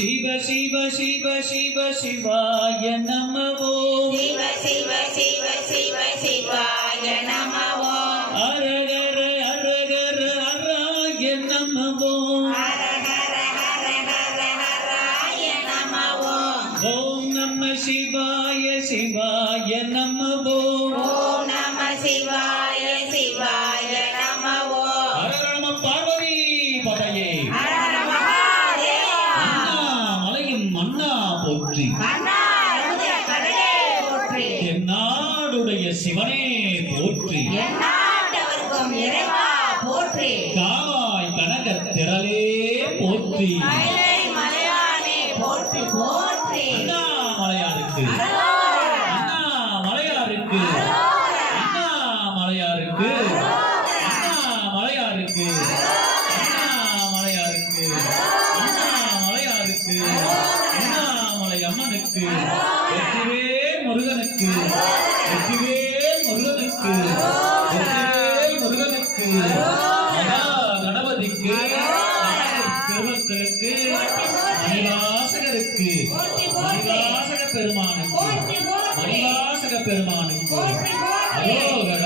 शिव शिव शिव शिव शिवाय नमः शिव शिव शिव शिव शिवाय नमः हर हर हर हर हराय नमः हर हर हर हर हराय नमः ओम नमः शिवाय शिवाय नमः ओम नमः शिवाय शिवाय नमः हर हर नमः पार्वती पतये हर हर महादेवा அண்ணாமலையின் மன்னா போற்றி கண்ணா அமுத கடலே போற்றி என்னாடுடைய சிவனே போற்றி எந்நாட்டவர்க்கும் இறைவா போற்றி காவாய் கனகத் திரளே போற்றி மயிலை மலையானே போற்றி போற்றி அண்ணாமலையாருக்கு அரோகரா அண்ணாமலையாருக்கு அண்ணாமலையாருக்கு அண்ணாமலையாருக்கு அண்ணாமலையாருக்கு அண்ணாமலையாருக்கு அண்ணாமலை அம்மனுக்கு வெற்றிவேல் முருகனுக்கு வெற்றிவேல் முருகனுக்கு வெற்றிவேல் முருகனுக்கு மகா கணபதிக்கு திருமக்களுக்கு மணிவாசகருக்கு மணிவாசக பெருமானுக்கு மணிவாசக பெருமானுக்கு அரோகரா